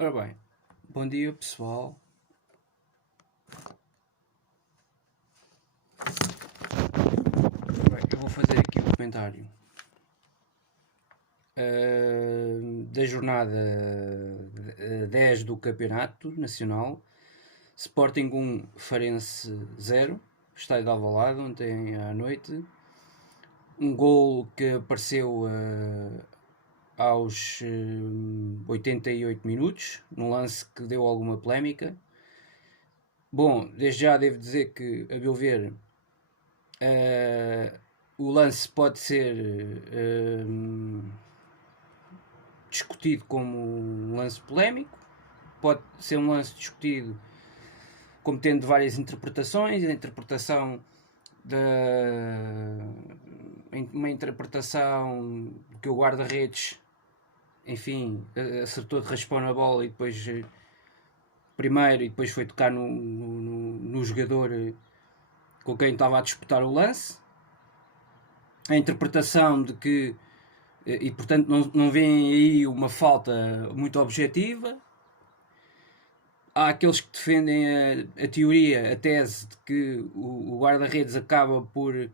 Ora bem, bom dia pessoal. Bem, eu vou fazer aqui um comentário da jornada 10 do Campeonato Nacional. Sporting 1, Farense 0, estádio de Alvalade, ontem à noite. Um gol que apareceu aos 88 minutos, num lance que deu alguma polémica. Bom, desde já devo dizer que, a meu ver, o lance pode ser discutido como um lance polémico, pode ser um lance discutido como tendo várias interpretações. A interpretação uma interpretação que o guarda-redes, enfim, acertou de raspão na bola e depois primeiro, e depois foi tocar no jogador com quem estava a disputar o lance. A interpretação de que, e portanto não vem aí uma falta muito objetiva. Há aqueles que defendem a teoria, a tese de que o guarda-redes acaba por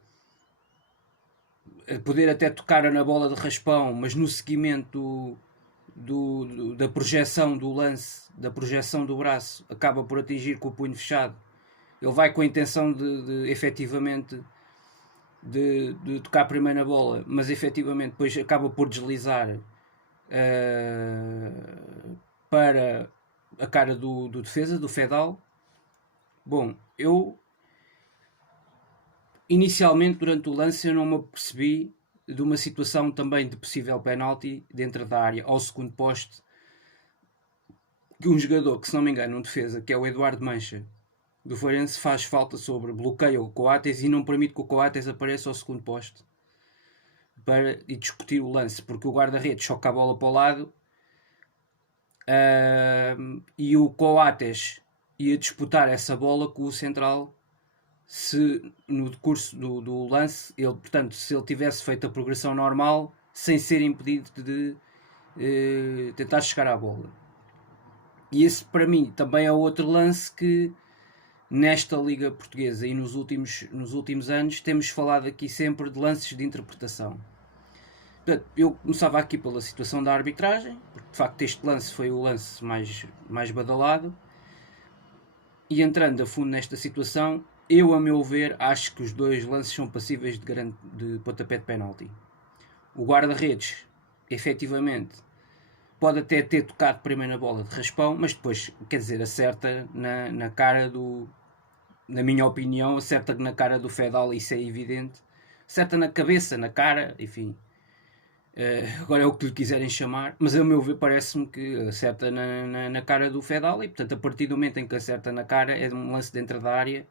poder até tocar na bola de raspão, mas no seguimento da projeção do lance, da projeção do braço, acaba por atingir com o punho fechado. Ele vai com a intenção de efetivamente de tocar primeiro na bola, mas efetivamente depois acaba por deslizar para a cara do defesa, do Fedal. Bom, eu inicialmente durante o lance eu não me apercebi de uma situação também de possível penalti dentro da área, ao segundo poste, que um jogador, que se não me engano, um defesa, que é o Eduardo Mancha, do Farense, faz falta sobre, bloqueia o Coates e não permite que o Coates apareça ao segundo poste para discutir o lance, porque o guarda-redes choca a bola para o lado e o Coates ia disputar essa bola com o central. Se no decurso do lance, portanto, se ele tivesse feito a progressão normal, sem ser impedido de tentar chegar à bola. E esse para mim também é outro lance que nesta Liga Portuguesa e nos últimos anos temos falado aqui sempre de lances de interpretação. Portanto, eu começava aqui pela situação da arbitragem, porque de facto este lance foi o lance mais badalado, e entrando a fundo nesta situação, eu, a meu ver, acho que os dois lances são passíveis de pontapé de penalti. O guarda-redes, efetivamente, pode até ter tocado primeiro na bola de raspão, mas depois, quer dizer, acerta na cara na minha opinião, acerta na cara do Fedal, isso é evidente. Acerta na cabeça, na cara, enfim. Agora é o que lhe quiserem chamar, mas a meu ver parece-me que acerta na cara do Fedal e, portanto, a partir do momento em que acerta na cara, é um lance dentro da área.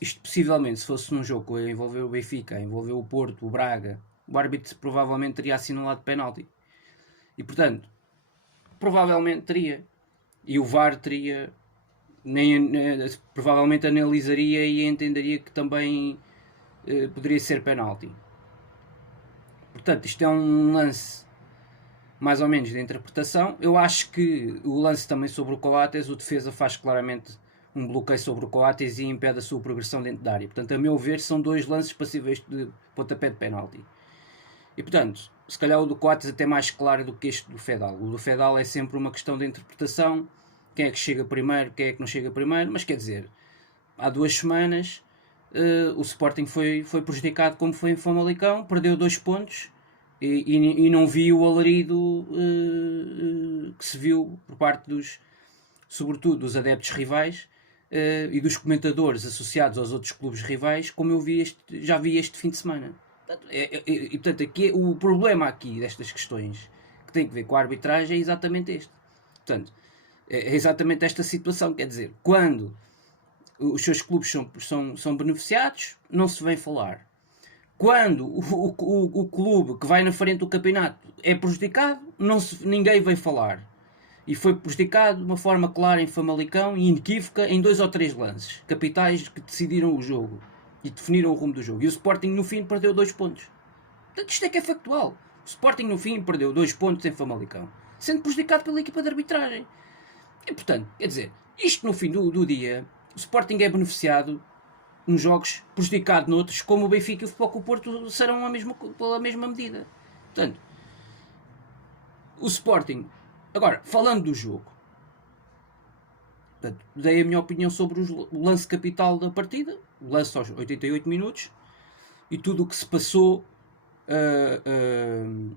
Isto possivelmente, se fosse num jogo que envolveu o Benfica, envolveu o Porto, o Braga, o árbitro provavelmente teria assinalado penalti. E portanto, provavelmente teria. E o VAR teria, provavelmente analisaria e entenderia que também poderia ser penalti. Portanto, isto é um lance mais ou menos de interpretação. Eu acho que o lance também sobre o Coates, o defesa faz claramente um bloqueio sobre o Coates e impede a sua progressão dentro da área. Portanto, a meu ver, são dois lances passíveis de pontapé de penalti. E portanto, se calhar o do Coates até mais claro do que este do Fedal. O do Fedal é sempre uma questão de interpretação. Quem é que chega primeiro, quem é que não chega primeiro. Mas quer dizer, há 2 semanas o Sporting foi prejudicado como foi em Famalicão, perdeu 2 pontos e não vi o alarido que se viu por parte sobretudo dos adeptos rivais e dos comentadores associados aos outros clubes rivais, como eu já vi este fim de semana. E portanto, aqui, o problema aqui destas questões que tem a ver com a arbitragem é exatamente este. Portanto, é exatamente esta situação, quer dizer, quando os seus clubes são beneficiados, não se vem falar. Quando o clube que vai na frente do campeonato é prejudicado, ninguém vem falar. E foi prejudicado de uma forma clara em Famalicão e inequívoca em 2 ou 3 lances capitais que decidiram o jogo e definiram o rumo do jogo. E o Sporting no fim perdeu 2 pontos. Portanto, isto é que é factual. O Sporting no fim perdeu 2 pontos em Famalicão, sendo prejudicado pela equipa de arbitragem. E portanto, quer dizer, isto no fim do dia, o Sporting é beneficiado nos jogos, prejudicado noutros, como o Benfica e o Futebol Clube do Porto serão pela mesma medida. Portanto, o Sporting, agora, falando do jogo, portanto, dei a minha opinião sobre o lance capital da partida, o lance aos 88 minutos, e tudo o que se passou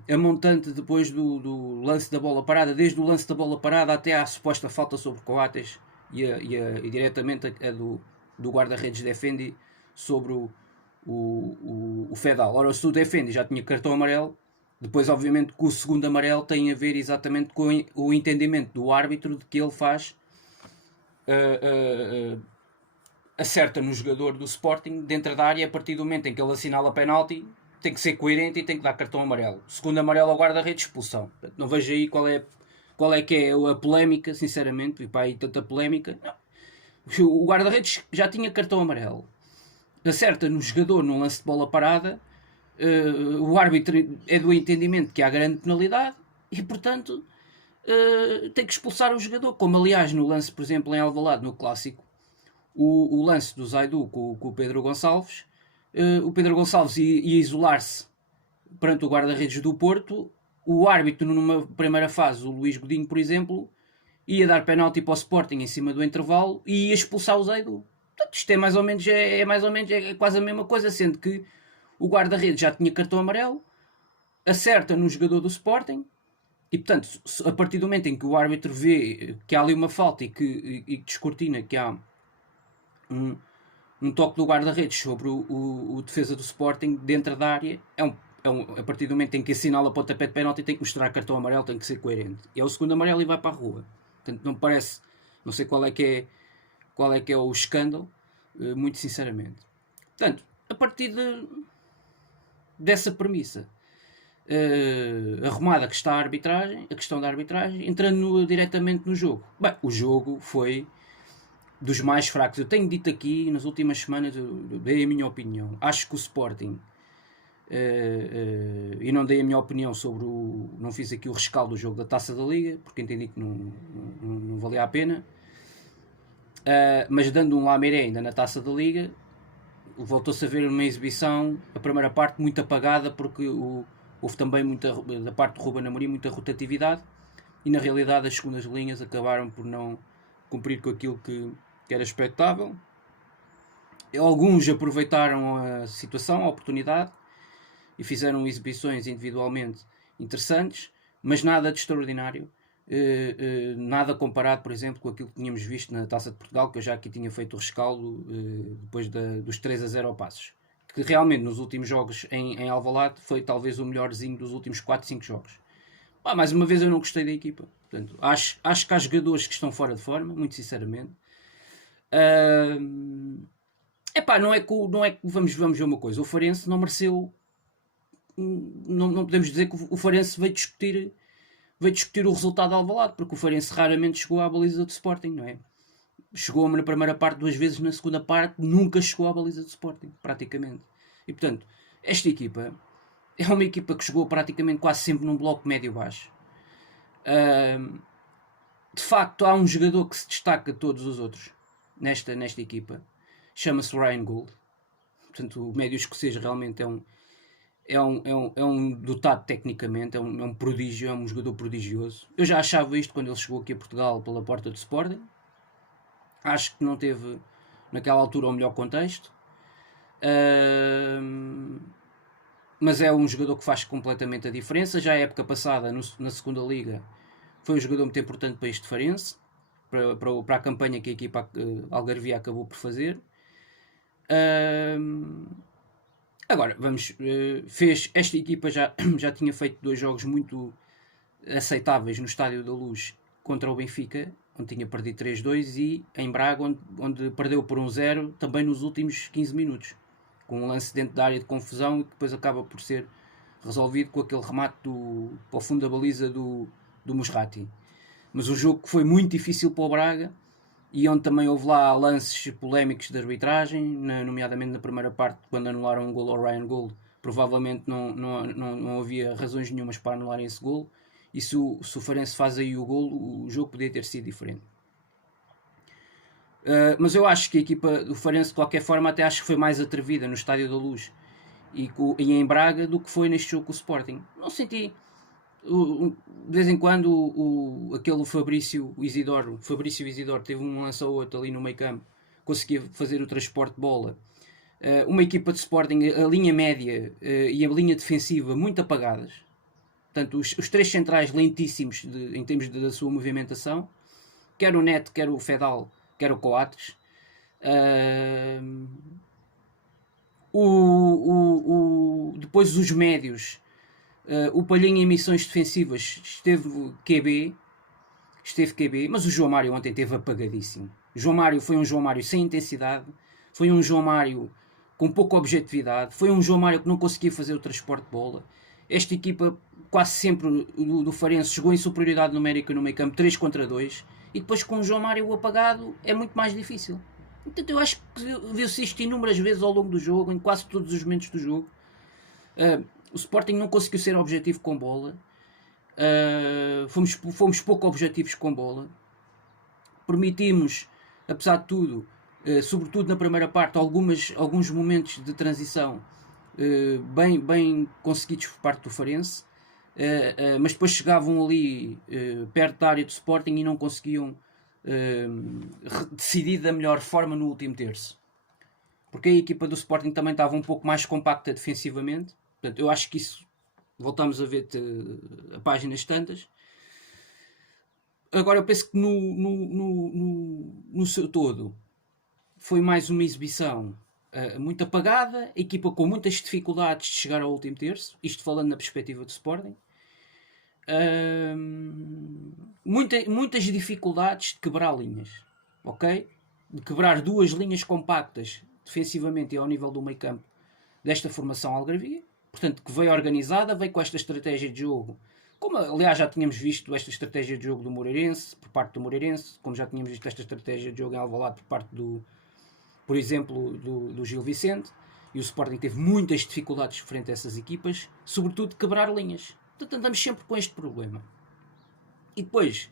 a montante depois do lance da bola parada, desde o lance da bola parada até à suposta falta sobre Coates e diretamente a do guarda-redes Defendi sobre o Fedal. Ora, se o Defendi já tinha cartão amarelo, depois obviamente que o segundo amarelo tem a ver exatamente com o entendimento do árbitro de que ele faz acerta no jogador do Sporting dentro da área. A partir do momento em que ele assinala a penalti, tem que ser coerente e tem que dar cartão amarelo. Segundo amarelo ao guarda-redes, expulsão. Não vejo aí qual é que é a polémica, sinceramente, e para aí tanta polémica. Não. O guarda-redes já tinha cartão amarelo. Acerta no jogador num lance de bola parada, o árbitro é do entendimento que há grande penalidade e, portanto, tem que expulsar o jogador. Como, aliás, no lance, por exemplo, em Alvalade, no Clássico, o lance do Zaidu com o Pedro Gonçalves, o Pedro Gonçalves ia isolar-se perante o guarda-redes do Porto, o árbitro numa primeira fase, o Luís Godinho, por exemplo, ia dar penalti para o Sporting em cima do intervalo e ia expulsar o Zaidu. Portanto, isto é mais ou menos é quase a mesma coisa, sendo que o guarda-redes já tinha cartão amarelo, acerta no jogador do Sporting e, portanto, a partir do momento em que o árbitro vê que há ali uma falta e que descortina que há um toque do guarda-redes sobre o defesa do Sporting dentro da área, a partir do momento em que assinala o pontapé de penalti, tem que mostrar cartão amarelo, tem que ser coerente. É o segundo amarelo e vai para a rua. Portanto, não parece, não sei qual é que é o escândalo, muito sinceramente. Portanto, a partir dessa premissa arrumada que está a questão da arbitragem, entrando diretamente no jogo. Bem, o jogo foi dos mais fracos. Eu tenho dito aqui, nas últimas semanas, eu dei a minha opinião. Acho que o Sporting, e não dei a minha opinião sobre não fiz aqui o rescaldo do jogo da Taça da Liga, porque entendi que não valia a pena. Mas dando um lamiré ainda na Taça da Liga, voltou-se a ver uma exibição, a primeira parte muito apagada, porque houve também da parte de Ruben Amorim muita rotatividade, e na realidade as segundas linhas acabaram por não cumprir com aquilo que era expectável. Alguns aproveitaram a situação, a oportunidade, e fizeram exibições individualmente interessantes, mas nada de extraordinário. Nada comparado, por exemplo, com aquilo que tínhamos visto na Taça de Portugal, que eu já aqui tinha feito o rescaldo depois dos 3-0 ao Passos, que realmente nos últimos jogos em Alvalade foi talvez o melhorzinho dos últimos 4-5 jogos. Mais uma vez eu não gostei da equipa. Portanto, acho que há jogadores que estão fora de forma, muito sinceramente. Não é que vamos ver uma coisa, o Farense não mereceu, não podemos dizer que o Farense veio discutir o resultado de Alvalade, porque o Farense raramente chegou à baliza do Sporting, não é? Chegou na primeira parte 2 vezes, na segunda parte nunca chegou à baliza do Sporting, praticamente. E portanto, esta equipa é uma equipa que jogou praticamente quase sempre num bloco médio-baixo. De facto, há um jogador que se destaca de todos os outros nesta equipa, chama-se Ryan Gould. Portanto, o médio escocês realmente é um dotado tecnicamente, é um prodígio, é um jogador prodigioso. Eu já achava isto quando ele chegou aqui a Portugal pela porta do Sporting. Acho que não teve naquela altura o melhor contexto, mas é um jogador que faz completamente a diferença. Já a época passada, na segunda liga, foi um jogador muito importante para este Farense, para a campanha que a equipa algarvia acabou por fazer. Agora, esta equipa já tinha feito 2 jogos muito aceitáveis no Estádio da Luz contra o Benfica, onde tinha perdido 3-2, e em Braga, onde perdeu por 1-0 também nos últimos 15 minutos, com um lance dentro da área de confusão, e que depois acaba por ser resolvido com aquele remate para o fundo da baliza do Musrati. Mas o jogo que foi muito difícil para o Braga, e onde também houve lá lances polémicos de arbitragem, nomeadamente na primeira parte, quando anularam um gol ao Ryan Gould, provavelmente não havia razões nenhumas para anular esse golo, e se o Farense faz aí o golo, o jogo podia ter sido diferente. Mas eu acho que a equipa do Farense, de qualquer forma, até acho que foi mais atrevida no Estádio da Luz e em Braga do que foi neste jogo com o Sporting. Não senti... de vez em quando aquele Fabrício Isidoro teve um lance ou outro ali no meio campo, conseguia fazer o transporte de bola. Uma equipa de Sporting, a linha média e a linha defensiva muito apagadas. Portanto, os três centrais lentíssimos em termos da sua movimentação, quer o Neto, quer o Fedal, quer o Coates. Depois os médios, o Palhinha em missões defensivas esteve QB, mas o João Mário ontem esteve apagadíssimo. O João Mário foi um João Mário sem intensidade, foi um João Mário com pouca objetividade, foi um João Mário que não conseguia fazer o transporte de bola. Esta equipa quase sempre do Farense jogou em superioridade numérica no meio campo 3 contra 2, e depois com o João Mário apagado é muito mais difícil. Portanto, eu acho que viu-se isto inúmeras vezes ao longo do jogo, em quase todos os momentos do jogo. O Sporting não conseguiu ser objetivo com bola. Fomos pouco objetivos com bola. Permitimos, apesar de tudo, sobretudo na primeira parte, alguns momentos de transição bem conseguidos por parte do Farense, mas depois chegavam ali perto da área do Sporting e não conseguiam decidir da melhor forma no último terço, porque a equipa do Sporting também estava um pouco mais compacta defensivamente. Portanto, eu acho que isso voltamos a ver a páginas tantas. Agora eu penso que no seu todo foi mais uma exibição muito apagada, a equipa com muitas dificuldades de chegar ao último terço, isto falando na perspectiva do Sporting. Muitas dificuldades de quebrar linhas, ok? De quebrar duas linhas compactas defensivamente e ao nível do meio campo desta formação algarvia. Portanto, que veio organizada, veio com esta estratégia de jogo, como aliás já tínhamos visto esta estratégia de jogo do Moreirense, por parte do Moreirense, como já tínhamos visto esta estratégia de jogo em Alvalade por parte por exemplo, do Gil Vicente, e o Sporting teve muitas dificuldades frente a essas equipas, sobretudo de quebrar linhas. Portanto, andamos sempre com este problema. E depois,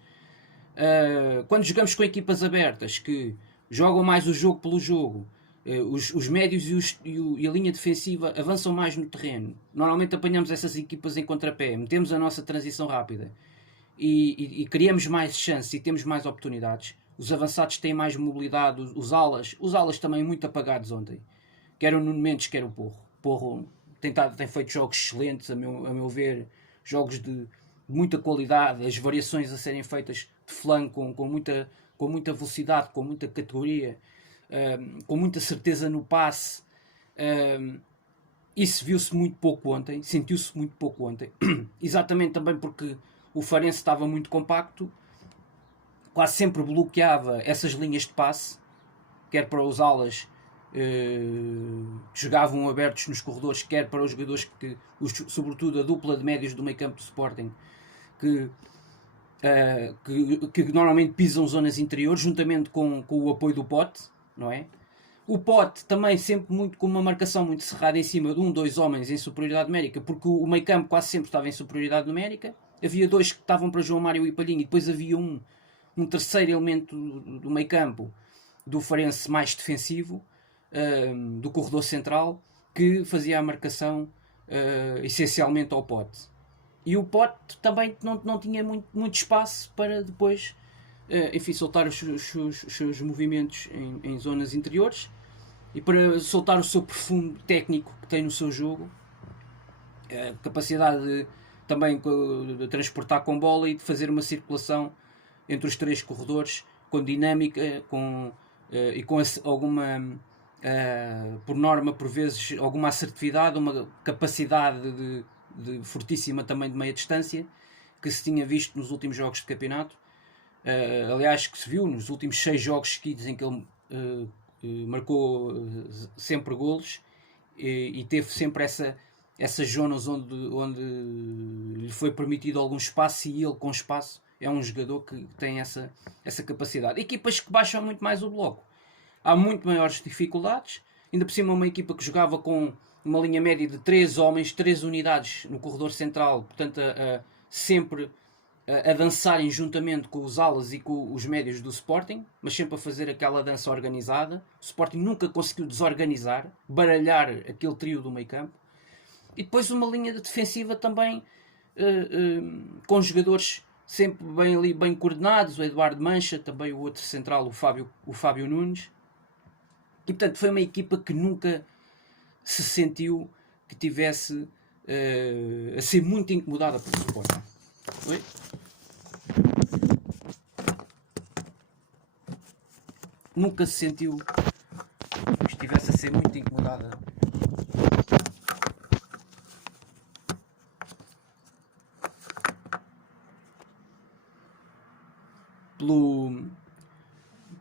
quando jogamos com equipas abertas que jogam mais o jogo pelo jogo, os médios e a linha defensiva avançam mais no terreno, normalmente apanhamos essas equipas em contrapé, metemos a nossa transição rápida e criamos mais chances e temos mais oportunidades. Os avançados têm mais mobilidade, os alas também muito apagados ontem, quer o Nuno Mendes, quer o Porro tem feito jogos excelentes, a meu ver, jogos de muita qualidade, as variações a serem feitas de flanco com muita velocidade, com muita categoria, com muita certeza no passe. Isso viu-se muito pouco ontem, sentiu-se muito pouco ontem, exatamente também porque o Farense estava muito compacto, quase sempre bloqueava essas linhas de passe, quer para os alas que jogavam abertos nos corredores, quer para os jogadores sobretudo a dupla de médios do meio campo do Sporting, que normalmente pisam zonas interiores, juntamente com o apoio do Pote, não é? O Pote também sempre muito com uma marcação muito cerrada em cima de dois homens em superioridade numérica, porque o meio campo quase sempre estava em superioridade numérica. Havia dois que estavam para João Mário e Palhinha, e depois havia um terceiro elemento do meio campo do Farense mais defensivo, do corredor central, que fazia a marcação essencialmente ao Pote. E o Pote também não tinha muito espaço para depois soltar os seus movimentos em zonas interiores e para soltar o seu perfume técnico que tem no seu jogo, capacidade também de transportar com bola e de fazer uma circulação entre os três corredores com dinâmica e com alguma, por norma, por vezes, alguma assertividade, uma capacidade de fortíssima também de meia distância, que se tinha visto nos últimos jogos de campeonato. Aliás, que se viu nos últimos 6 jogos seguidos em que ele marcou sempre golos e teve sempre essas zonas onde lhe foi permitido algum espaço, e ele com espaço é um jogador que tem essa capacidade. Equipas que baixam muito mais o bloco, há muito maiores dificuldades, ainda por cima uma equipa que jogava com uma linha média de 3 homens, 3 unidades no corredor central, portanto sempre a dançarem juntamente com os alas e com os médios do Sporting, mas sempre a fazer aquela dança organizada. O Sporting nunca conseguiu desorganizar, baralhar aquele trio do meio campo. E depois uma linha de defensiva também com jogadores sempre bem ali, bem coordenados, o Eduardo Mancha, também o outro central, o Fábio Nunes. E portanto foi uma equipa que nunca se sentiu que tivesse a ser muito incomodada pelo Sporting. Oi? Nunca se sentiu que estivesse a ser muito incomodada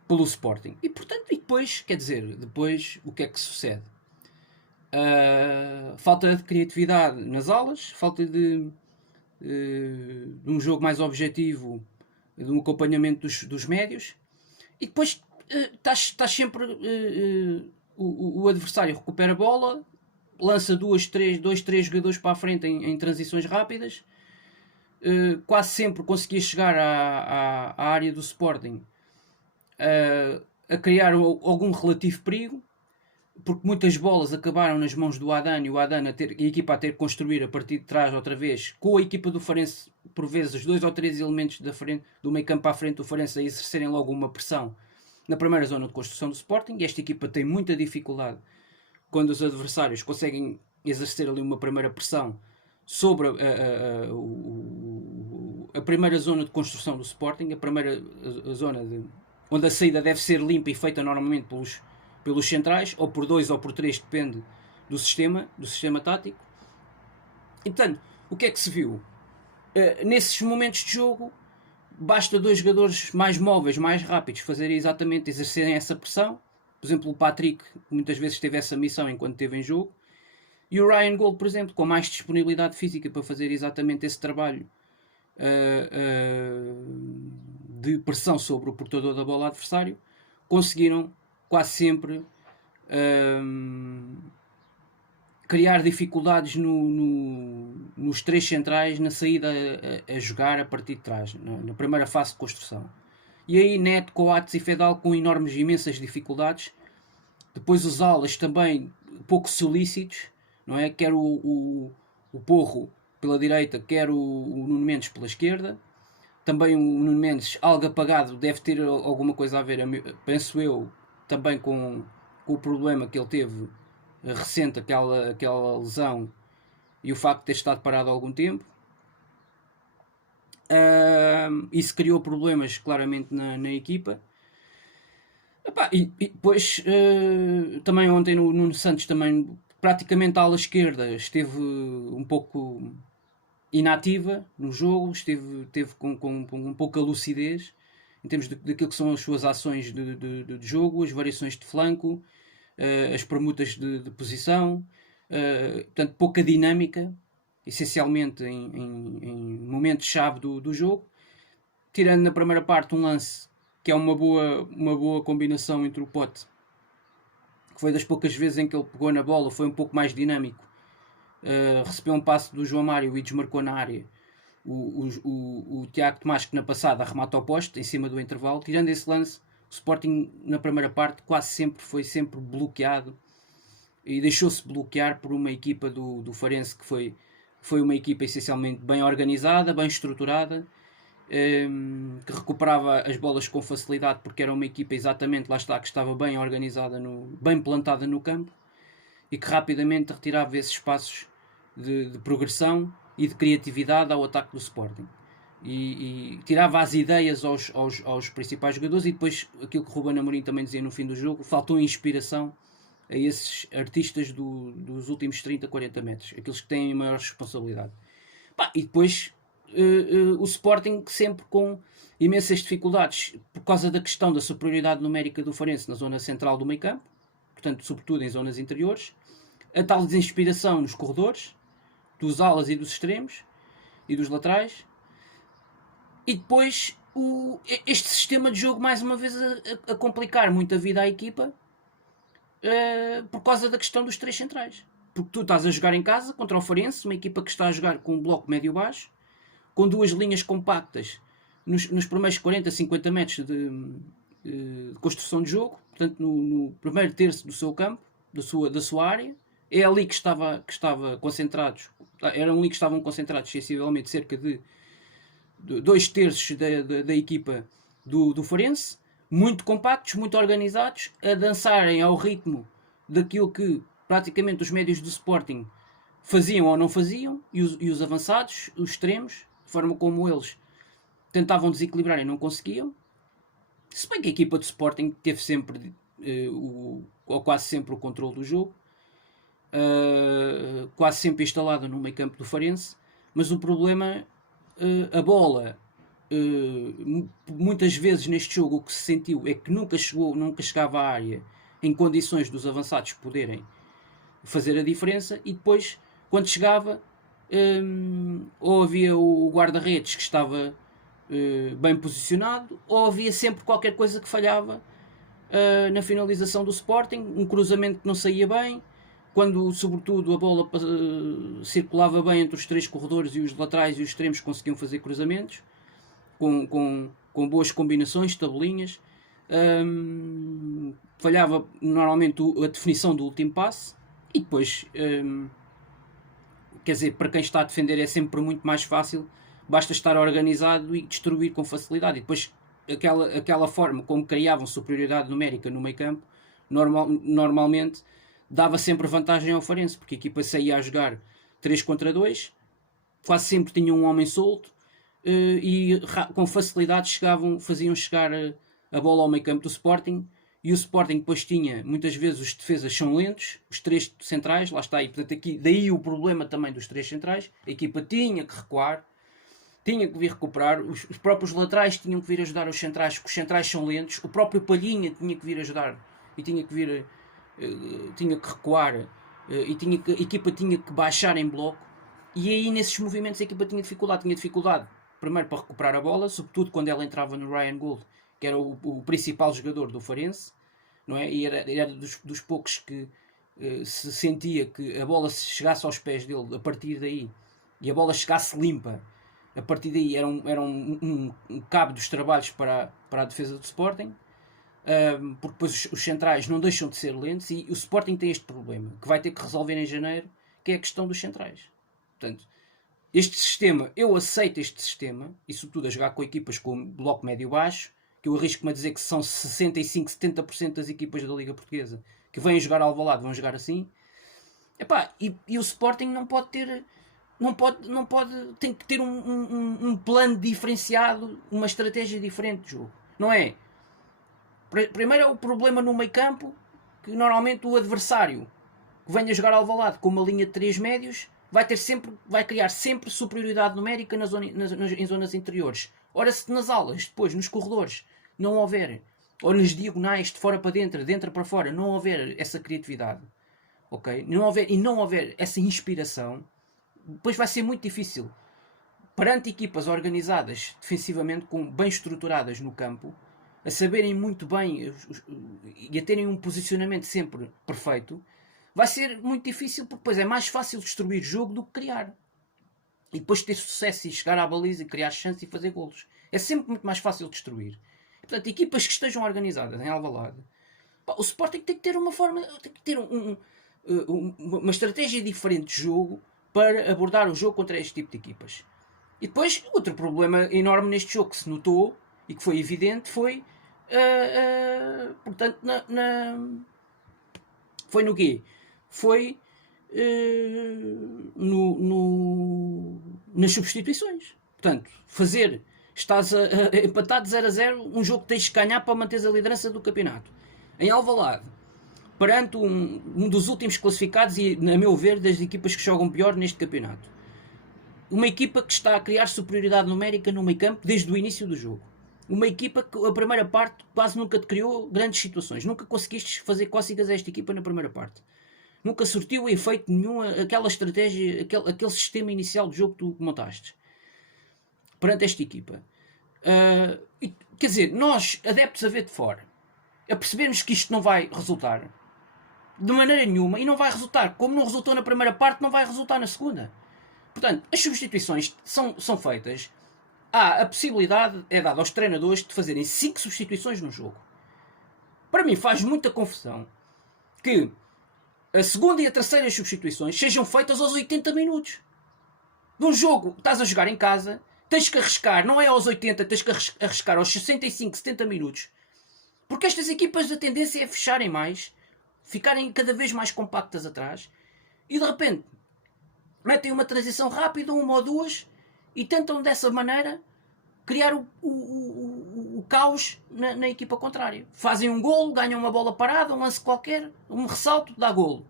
pelo Sporting. E portanto, e depois, quer dizer, depois o que é que sucede? Falta de criatividade nas aulas, falta de um jogo mais objetivo, de um acompanhamento dos médios, e depois estás sempre o adversário recupera a bola, lança dois, três jogadores para a frente em transições rápidas, quase sempre conseguia chegar à área do Sporting a criar algum relativo perigo, porque muitas bolas acabaram nas mãos do Adan e o Adan a equipa a ter que construir a partir de trás outra vez, com a equipa do Farense, por vezes, 2 ou 3 elementos da frente, do meio campo à frente do Farense a exercerem logo uma pressão na primeira zona de construção do Sporting, e esta equipa tem muita dificuldade quando os adversários conseguem exercer ali uma primeira pressão sobre a primeira zona de construção do Sporting, a primeira zona onde a saída deve ser limpa e feita normalmente pelos centrais, ou por 2 ou por 3, depende do sistema tático. E portanto, o que é que se viu? Nesses momentos de jogo, basta 2 jogadores mais móveis, mais rápidos, fazerem exatamente, exercerem essa pressão. Por exemplo, o Patrick muitas vezes teve essa missão enquanto esteve em jogo. E o Ryan Gold, por exemplo, com mais disponibilidade física para fazer exatamente esse trabalho de pressão sobre o portador da bola adversário, conseguiram quase sempre criar dificuldades nos 3 centrais na saída a jogar a partir de trás, na primeira fase de construção. E aí Neto, Coates e Fedal com enormes, imensas dificuldades. Depois os alas também pouco solícitos, não é? Quer o Porro pela direita, quer o Nuno Mendes pela esquerda. Também o Nuno Mendes, algo apagado, deve ter alguma coisa a ver, penso eu, também com o problema que ele teve recente, aquela lesão, e o facto de ter estado parado há algum tempo. Isso criou problemas claramente na equipa. E depois também ontem no Nuno Santos também praticamente a ala esquerda esteve um pouco inativa no jogo, esteve com pouca lucidez em termos daquilo que são as suas ações de jogo, as variações de flanco, as permutas de posição, portanto pouca dinâmica, essencialmente em momentos-chave do jogo, tirando na primeira parte um lance que é uma boa combinação entre o Pote, que foi das poucas vezes em que ele pegou na bola, foi um pouco mais dinâmico, recebeu um passe do João Mário e desmarcou na área. O Tiago Tomás, que na passada remata ao poste em cima do intervalo. Tirando esse lance, o Sporting na primeira parte foi sempre bloqueado e deixou-se bloquear por uma equipa do Farense que foi uma equipa essencialmente bem organizada, bem estruturada, que recuperava as bolas com facilidade, porque era uma equipa exatamente, lá está, que estava bem organizada, bem plantada no campo, e que rapidamente retirava esses espaços de progressão e de criatividade ao ataque do Sporting. E tirava as ideias aos principais jogadores, e depois aquilo que o Ruben Amorim também dizia no fim do jogo, faltou inspiração a esses artistas dos últimos 30, 40 metros, aqueles que têm a maior responsabilidade. E depois o Sporting sempre com imensas dificuldades por causa da questão da superioridade numérica do Farense na zona central do meio campo, portanto sobretudo em zonas interiores, a tal desinspiração nos corredores, dos alas e dos extremos e dos laterais, e depois este sistema de jogo mais uma vez a complicar muito a vida à equipa por causa da questão dos 3 centrais. porque tu estás a jogar em casa contra o Farense, uma equipa que está a jogar com um bloco médio-baixo, com duas linhas compactas nos primeiros 40, 50 metros de construção de jogo, portanto no primeiro terço do seu campo, da sua área. É ali que estava concentrados, eram ali que estavam concentrados sensivelmente cerca de 2/3 da equipa do Farense, muito compactos, muito organizados, a dançarem ao ritmo daquilo que praticamente os médios do Sporting faziam ou não faziam, e os avançados, os extremos, de forma como eles tentavam desequilibrar e não conseguiam. Se bem que a equipa do Sporting teve sempre, ou quase sempre, o controle do jogo, quase sempre instalada no meio campo do Farense, mas o problema, a bola, muitas vezes neste jogo o que se sentiu é que nunca chegava à área em condições dos avançados poderem fazer a diferença, e depois, quando chegava, ou havia o guarda-redes que estava bem posicionado, ou havia sempre qualquer coisa que falhava na finalização do Sporting, um cruzamento que não saía bem, quando sobretudo a bola circulava bem entre os três corredores, e os laterais e os extremos conseguiam fazer cruzamentos com boas combinações, tabelinhas. Falhava normalmente a definição do último passe, e depois, quer dizer, para quem está a defender é sempre muito mais fácil, basta estar organizado e destruir com facilidade. E depois aquela forma como criavam superioridade numérica no meio campo, normalmente dava sempre vantagem ao Farense, porque a equipa saía a jogar 3 contra 2, quase sempre tinha um homem solto, e com facilidade faziam chegar a bola ao meio campo do Sporting, e o Sporting depois tinha, muitas vezes os defesas são lentos, os 3 centrais, lá está, e portanto aqui, daí o problema também dos 3 centrais, a equipa tinha que recuar, tinha que vir recuperar, os próprios laterais tinham que vir ajudar os centrais, porque os centrais são lentos, o próprio Palhinha tinha que vir ajudar, e tinha que recuar, e a equipa tinha que baixar em bloco, e aí nesses movimentos a equipa tinha dificuldade primeiro para recuperar a bola, sobretudo quando ela entrava no Ryan Gould, que era o principal jogador do Farense, não é? E era dos poucos que se sentia que a bola se chegasse aos pés dele a partir daí, e a bola chegasse limpa, a partir daí era um cabo dos trabalhos para a defesa do Sporting, porque depois os centrais não deixam de ser lentos, e o Sporting tem este problema, que vai ter que resolver em janeiro, que é a questão dos centrais. Portanto, este sistema, eu aceito este sistema, e sobretudo a jogar com equipas com bloco médio-baixo, que eu arrisco-me a dizer que são 65, 70% das equipas da Liga Portuguesa que vêm jogar ao Alvalade, vão jogar assim. Epá, e o Sporting não pode ter... Não pode, tem que ter um plano diferenciado, uma estratégia diferente de jogo. Não é? Primeiro é o problema no meio campo, que normalmente o adversário que venha jogar ao Alvalade com uma linha de 3 médios vai criar sempre superioridade numérica em zonas interiores. Ora, se nas alas, depois nos corredores, não houver, ou nas diagonais, de fora para dentro, dentro para fora, não houver essa criatividade, ok? Não houver essa inspiração, depois vai ser muito difícil, perante equipas organizadas defensivamente, bem estruturadas no campo, a saberem muito bem e a terem um posicionamento sempre perfeito, vai ser muito difícil, porque depois é mais fácil destruir jogo do que criar. E depois ter sucesso e chegar à baliza e criar chances e fazer golos. É sempre muito mais fácil destruir. Portanto, equipas que estejam organizadas em Alvalade, o Sporting tem que ter uma forma, tem que ter uma estratégia diferente de jogo para abordar o jogo contra este tipo de equipas. E depois, outro problema enorme neste jogo que se notou e que foi evidente foi, portanto, foi no quê? Foi nas substituições. Portanto, estás empatado 0-0, um jogo que tens de ganhar para manteres a liderança do campeonato. Em Alvalade, perante um dos últimos classificados e, a meu ver, das equipas que jogam pior neste campeonato. Uma equipa que está a criar superioridade numérica no meio campo desde o início do jogo. Uma equipa que a primeira parte quase nunca te criou grandes situações. Nunca conseguiste fazer cócegas a esta equipa na primeira parte. Nunca surtiu efeito nenhum aquela estratégia, aquele sistema inicial de jogo que tu montaste perante esta equipa. Quer dizer, nós, adeptos a ver de fora, a percebermos que isto não vai resultar, de maneira nenhuma, e não vai resultar. Como não resultou na primeira parte, não vai resultar na segunda. Portanto, as substituições são feitas. A possibilidade é dada aos treinadores de fazerem 5 substituições no jogo. Para mim faz muita confusão que a segunda e a terceira substituições sejam feitas aos 80 minutos. De um jogo, estás a jogar em casa, tens que arriscar, não é aos 80, tens que arriscar aos 65, 70 minutos. Porque estas equipas a tendência é fecharem mais, ficarem cada vez mais compactas atrás, e de repente metem uma transição rápida, uma ou duas, e tentam dessa maneira criar o caos na equipa contrária. Fazem um golo, ganham uma bola parada, um lance qualquer, um ressalto, dá golo.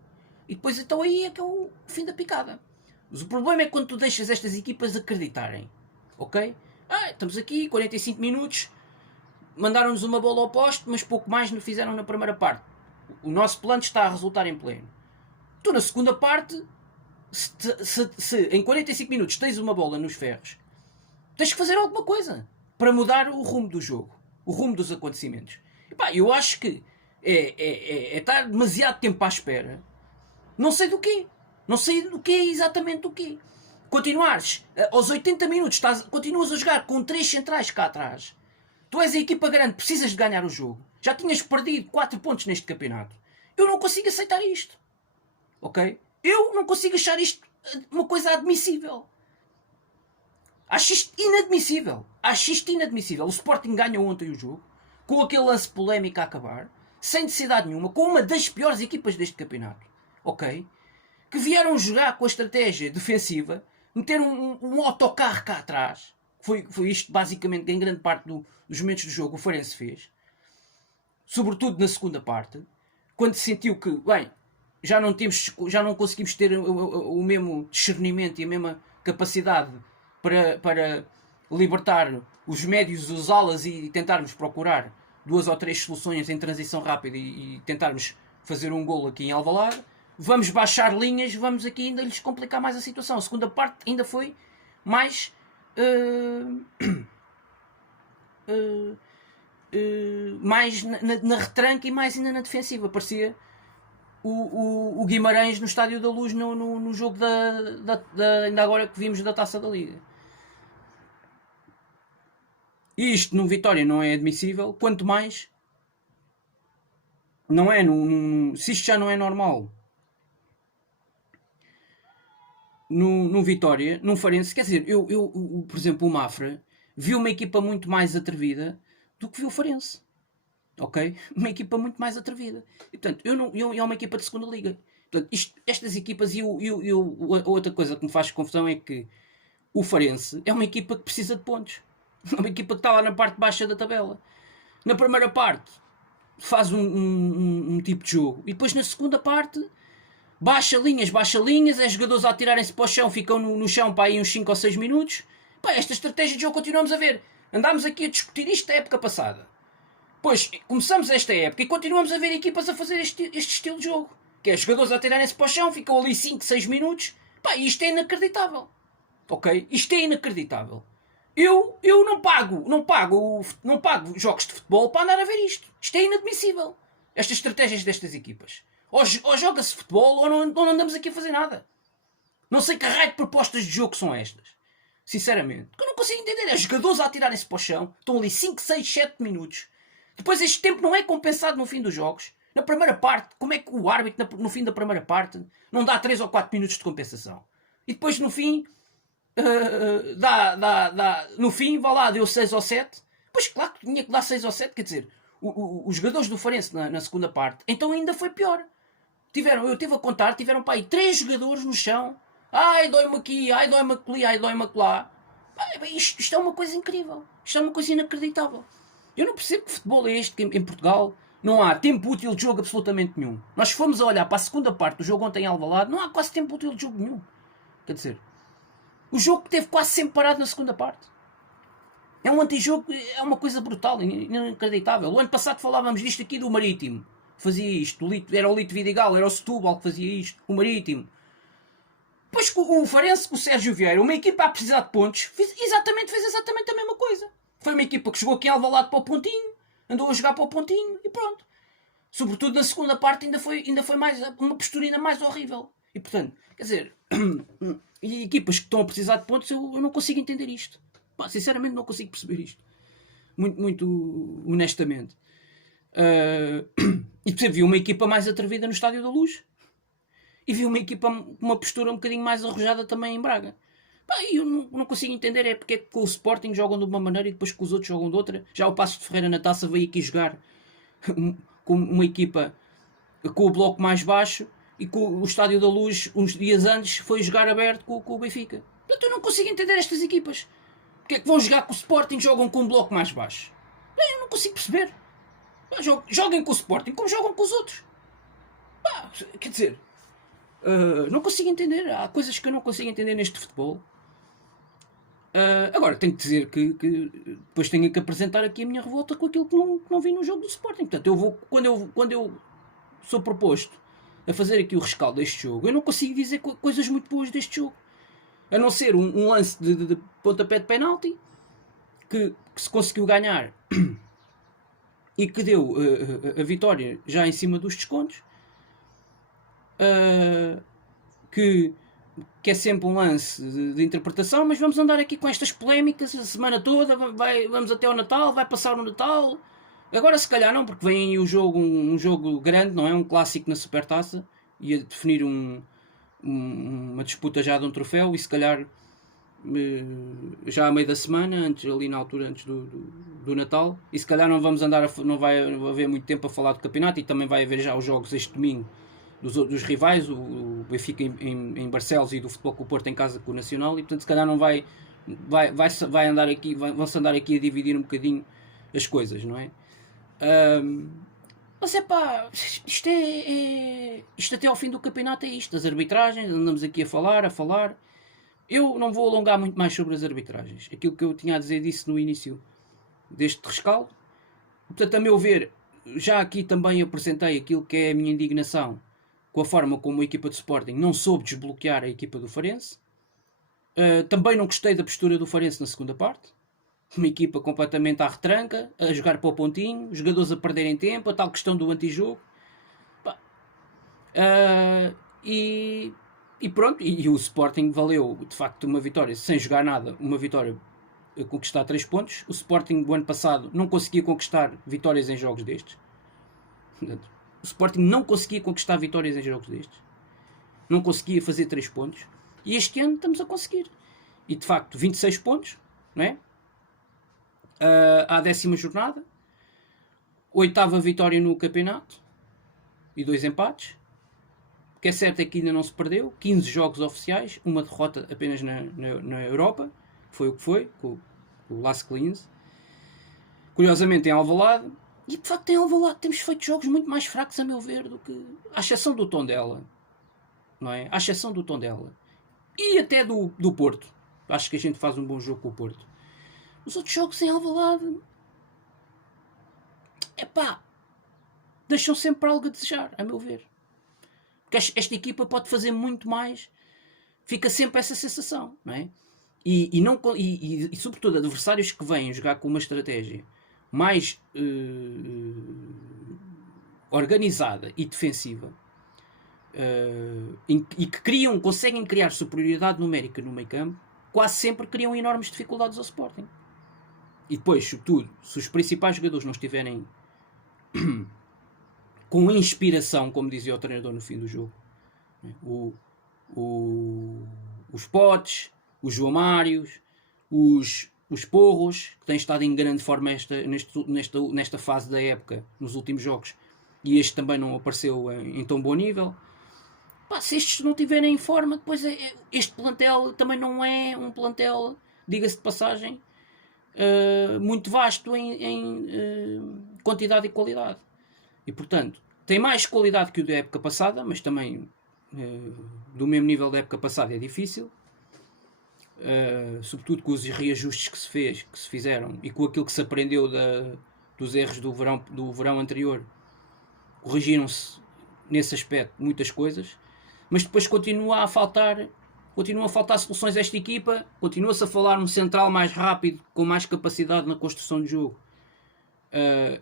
E depois então aí é que é o fim da picada. Mas o problema é quando tu deixas estas equipas acreditarem. Ok? Estamos aqui, 45 minutos, mandaram-nos uma bola ao poste, mas pouco mais nos fizeram na primeira parte. O nosso plano está a resultar em pleno. Tu na segunda parte, se em 45 minutos tens uma bola nos ferros, tens que fazer alguma coisa para mudar o rumo do jogo, o rumo dos acontecimentos. E pá, eu acho que é estar demasiado tempo à espera. Não sei do quê. Não sei do quê, exatamente do quê. Continuares aos 80 minutos, continuas a jogar com 3 centrais cá atrás. Tu és a equipa grande, precisas de ganhar o jogo. Já tinhas perdido 4 pontos neste campeonato. Eu não consigo aceitar isto. Ok? Eu não consigo achar isto uma coisa admissível. Acho isto inadmissível. Acho isto inadmissível. O Sporting ganha ontem o jogo, com aquele lance polémico a acabar, sem necessidade nenhuma, com uma das piores equipas deste campeonato. Ok? Que vieram jogar com a estratégia defensiva, meter um autocarro cá atrás. Foi isto basicamente, em grande parte dos momentos do jogo, o Farense fez. Sobretudo na segunda parte, quando se sentiu que, bem, já não conseguimos ter o mesmo discernimento e a mesma capacidade para libertar os médios, os alas e tentarmos procurar 2 ou 3 soluções em transição rápida e tentarmos fazer um golo aqui em Alvalade. Vamos baixar linhas, vamos aqui ainda lhes complicar mais a situação. A segunda parte ainda foi mais mais na retranca e mais ainda na defensiva. Parecia o Guimarães no Estádio da Luz no jogo ainda agora que vimos da Taça da Liga. Isto no Vitória não é admissível, quanto mais não é se isto já não é normal no Vitória, num Farense, quer dizer, eu por exemplo, o Mafra viu uma equipa muito mais atrevida do que viu o Farense. Ok? Uma equipa muito mais atrevida. E, portanto, é uma equipa de segunda liga. Portanto, estas equipas a outra coisa que me faz confusão é que o Farense é uma equipa que precisa de pontos. É uma equipa que está lá na parte baixa da tabela. Na primeira parte faz um tipo de jogo e depois na segunda parte baixa linhas, é jogadores a atirarem-se para o chão, ficam no chão para aí uns 5 ou 6 minutos. Pá, esta estratégia de jogo continuamos a ver. Andámos aqui a discutir isto da época passada. Pois, começamos esta época e continuamos a ver equipas a fazer este estilo de jogo. Que é jogadores a atirarem-se para o chão, ficam ali 5, 6 minutos. Pá, isto é inacreditável. Ok? Isto é inacreditável. Eu não pago jogos de futebol para andar a ver isto. Isto é inadmissível. Estas estratégias destas equipas. Ou joga-se futebol ou não andamos aqui a fazer nada. Não sei que raio de propostas de jogo são estas. Sinceramente. O que eu não consigo entender é jogadores a atirarem-se para o chão. Estão ali 5, 6, 7 minutos. Depois este tempo não é compensado no fim dos jogos. Na primeira parte, como é que o árbitro no fim da primeira parte não dá 3 ou 4 minutos de compensação? E depois no fim... no fim, vá lá, deu 6 ou 7. Pois claro que tinha que dar 6 ou 7. Quer dizer, os jogadores do Farense na segunda parte, então ainda foi pior. Eu estive a contar, tiveram para aí 3 jogadores no chão. Ai, dói-me aqui, ai, dói-me ali, ai, dói-me lá. Isto é uma coisa incrível. Isto é uma coisa inacreditável. Eu não percebo que futebol é este, que em Portugal não há tempo útil de jogo absolutamente nenhum. Nós fomos a olhar para a segunda parte do jogo ontem em Alvalade, não há quase tempo útil de jogo nenhum. Quer dizer, o jogo teve quase sempre parado na segunda parte. É um antijogo, é uma coisa brutal, inacreditável. O ano passado falávamos disto aqui do Marítimo. Fazia isto. Era o Lito Vidigal, era o Setúbal que fazia isto. O Marítimo. Depois o Farense, com o Sérgio Vieira, uma equipa a precisar de pontos, fez exatamente a mesma coisa. Foi uma equipa que jogou aqui em Alvalade para o pontinho, andou a jogar para o pontinho e pronto. Sobretudo na segunda parte ainda foi mais uma postura ainda mais horrível. E portanto, quer dizer, e equipas que estão a precisar de pontos, eu não consigo entender isto. Pá, sinceramente não consigo perceber isto. Muito honestamente. E portanto, vi uma equipa mais atrevida no Estádio da Luz. E vi uma equipa com uma postura um bocadinho mais arrojada também em Braga. Pá, eu não consigo entender é porque é que com o Sporting jogam de uma maneira e depois com os outros jogam de outra. Já o Paços de Ferreira na taça veio aqui jogar com uma equipa com o bloco mais baixo e com o Estádio da Luz uns dias antes foi jogar aberto com o Benfica. Portanto, eu não consigo entender estas equipas. Porque é que vão jogar com o Sporting e jogam com um bloco mais baixo? Eu não consigo perceber. Joguem com o Sporting como jogam com os outros. Pá, quer dizer, não consigo entender. Há coisas que eu não consigo entender neste futebol. Agora, tenho que dizer que depois tenho que apresentar aqui a minha revolta com aquilo que não vi no jogo do Sporting. Portanto, eu vou, quando eu sou proposto a fazer aqui o rescaldo deste jogo, eu não consigo dizer coisas muito boas deste jogo. A não ser um lance de pontapé de penalti que se conseguiu ganhar e que deu a vitória já em cima dos descontos. Que é sempre um lance de interpretação, mas vamos andar aqui com estas polémicas a semana toda, vamos até ao Natal, vai passar o Natal. Agora se calhar não, porque vem aí o jogo, um jogo grande, não é? Um clássico na Supertaça, e a definir uma disputa já de um troféu, e se calhar já a meio da semana, ali na altura antes do Natal, e se calhar não vai haver muito tempo a falar do campeonato, e também vai haver já os jogos este domingo dos rivais, o Benfica em Barcelos e do Futebol Clube Porto em casa com o Nacional, e portanto se calhar não vai andar aqui, vão-se andar aqui a dividir um bocadinho as coisas, não é? Mas é pá, isto até ao fim do campeonato é isto, as arbitragens, andamos aqui a falar. Eu não vou alongar muito mais sobre as arbitragens. Aquilo que eu tinha a dizer disso no início deste rescaldo. Portanto, a meu ver, já aqui também apresentei aquilo que é a minha indignação com a forma como a equipa de Sporting não soube desbloquear a equipa do Farense. Também não gostei da postura do Farense na segunda parte. Uma equipa completamente à retranca, a jogar para o pontinho, os jogadores a perderem tempo, a tal questão do antijogo. E pronto, e o Sporting valeu de facto uma vitória sem jogar nada, uma vitória a conquistar 3 pontos. O Sporting do ano passado não conseguia conquistar vitórias em jogos destes. Portanto, o Sporting não conseguia conquistar vitórias em jogos destes. Não conseguia fazer 3 pontos. E este ano estamos a conseguir. E de facto, 26 pontos, não é? À 10ª jornada. 8ª vitória no campeonato. E 2 empates. O que é certo é que ainda não se perdeu. 15 jogos oficiais. Uma derrota apenas na Europa. Foi o que foi. Com o Las Clins. Curiosamente em Alvalade. E de facto em Alvalade temos feito jogos muito mais fracos a meu ver do que... À exceção do Tondela. Não é? À exceção do Tondela. E até do Porto. Acho que a gente faz um bom jogo com o Porto. Os outros jogos em Alvalade... Epá... Deixam sempre algo a desejar, a meu ver. Porque esta equipa pode fazer muito mais. Fica sempre essa sensação, não é? E sobretudo adversários que vêm jogar com uma estratégia mais organizada e defensiva e que conseguem criar superioridade numérica no meio campo, quase sempre criam enormes dificuldades ao Sporting. E depois, sobretudo, se os principais jogadores não estiverem com inspiração, como dizia o treinador no fim do jogo, os Potes, os João Mários, os Porros, que têm estado em grande forma nesta fase da época, nos últimos jogos, e este também não apareceu em tão bom nível. Pá, se estes não estiverem em forma, depois este plantel também não é um plantel, diga-se de passagem, muito vasto em quantidade e qualidade. E portanto, tem mais qualidade que o da época passada, mas também do mesmo nível da época passada é difícil. Sobretudo com os reajustes que se fizeram e com aquilo que se aprendeu dos erros do verão anterior, corrigiram-se nesse aspecto muitas coisas, mas depois continuam a faltar soluções a esta equipa. Continua-se a falar um central mais rápido, com mais capacidade na construção de jogo,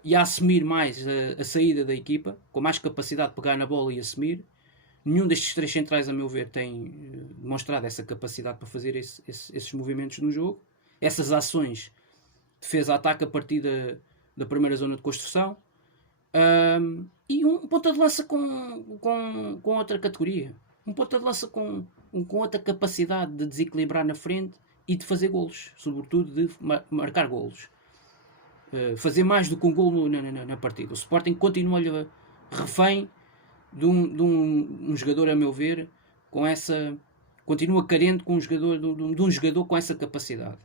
e a assumir mais a saída da equipa, com mais capacidade de pegar na bola e assumir. Nenhum destes três centrais, a meu ver, tem demonstrado essa capacidade para fazer esses movimentos no jogo, essas ações, defesa-ataque a partir da primeira zona de construção. E um ponta de lança com outra categoria, um ponta de lança com outra capacidade de desequilibrar na frente e de fazer golos, sobretudo de marcar golos, fazer mais do que um golo na partida. O Sporting continua refém de um jogador, a meu ver, com essa, continua carente com um jogador, de um jogador com essa capacidade.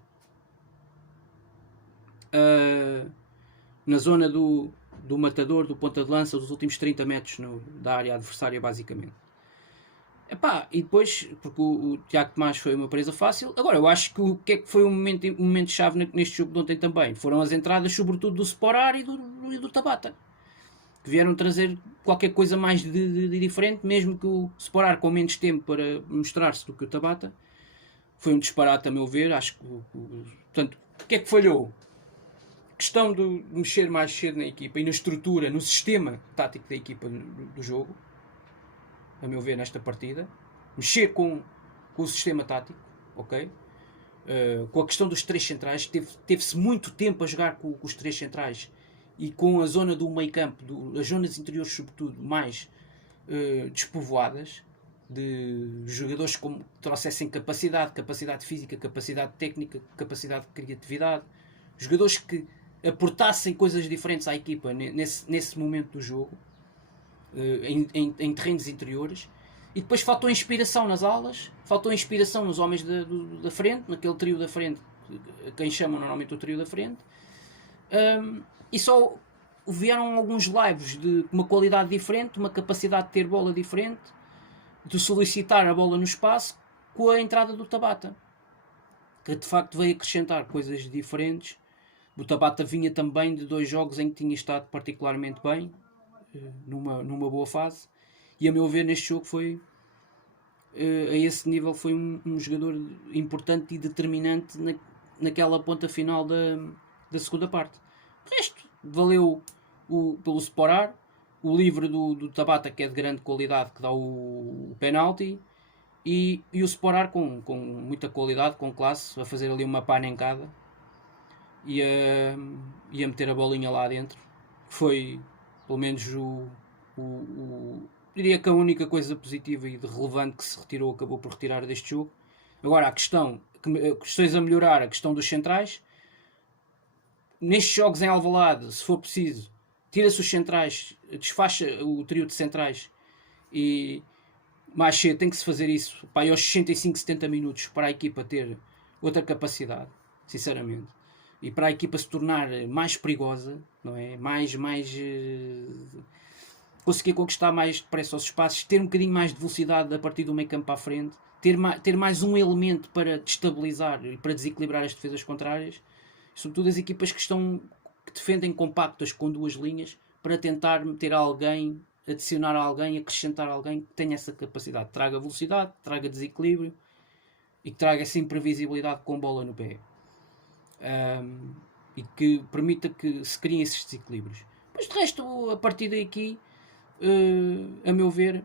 Na zona do matador, do ponta de lança, dos últimos 30 metros da área adversária, basicamente. E depois, porque o Tiago Tomás foi uma presa fácil. Agora, eu acho que o que é que foi um momento-chave neste jogo de ontem também? Foram as entradas, sobretudo do Sporar e do Tabata, que vieram trazer qualquer coisa mais de diferente, mesmo que o Sporar com menos tempo para mostrar-se do que o Tabata. Foi um disparate, a meu ver. Acho que, portanto, o que é que falhou? Questão de mexer mais cedo na equipa e na estrutura, no sistema tático da equipa do jogo, a meu ver, nesta partida. Mexer com o sistema tático, ok? Com a questão dos três centrais, teve-se muito tempo a jogar com os três centrais e com a zona do meio campo, as zonas interiores sobretudo, mais despovoadas, de jogadores que trouxessem capacidade física, capacidade técnica, capacidade de criatividade, jogadores que aportassem coisas diferentes à equipa nesse momento do jogo, em terrenos interiores. E depois faltou inspiração nas alas, faltou inspiração nos homens da frente, naquele trio da frente, quem chamam normalmente o trio da frente, e só vieram alguns lives de uma qualidade diferente, uma capacidade de ter bola diferente, de solicitar a bola no espaço, com a entrada do Tabata, que de facto veio acrescentar coisas diferentes. O Tabata vinha também de 2 jogos em que tinha estado particularmente bem, numa boa fase, e a meu ver neste jogo foi, a esse nível, foi um jogador importante e determinante naquela ponta final da segunda parte. O resto valeu pelo Sporar, o livre do Tabata, que é de grande qualidade, que dá o penalti, e o Sporar com muita qualidade, com classe, a fazer ali uma panencada e a meter a bolinha lá dentro. Foi pelo menos diria que a única coisa positiva e de relevante que se retirou, acabou por retirar deste jogo. Agora, questões a melhorar, a questão dos centrais. Nestes jogos em Alvalade, se for preciso, tira-se os centrais, desfacha o trio de centrais e mais cedo tem que se fazer isso aos 65, 70 minutos, para a equipa ter outra capacidade, sinceramente, e para a equipa se tornar mais perigosa, não é? Conseguir conquistar mais depressa os espaços, ter um bocadinho mais de velocidade a partir do meio campo para a frente, ter mais um elemento para destabilizar e para desequilibrar as defesas contrárias, sobretudo as equipas que defendem compactas com 2 linhas, para tentar meter alguém, adicionar alguém, acrescentar alguém que tenha essa capacidade, traga velocidade, traga desequilíbrio e que traga essa imprevisibilidade com bola no pé, e que permita que se criem esses desequilíbrios. Mas de resto, a partir daqui, a meu ver,